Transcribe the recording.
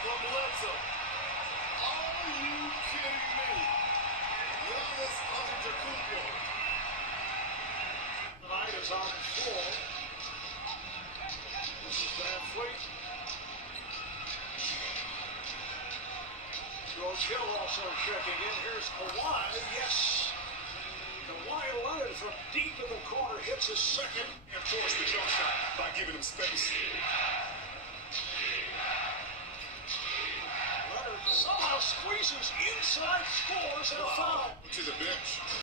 from Bledsoe. Are you kidding me? Giannis Antetokounmpo. Tonight is on full. This is Van Fleet. George Hill also checking in. Here's Kawhi. Yes. Kawhi Leonard from deep in the corner hits his second. And force the jump shot by giving him space. Leonard somehow squeezes inside, scores, and a foul. To the bench.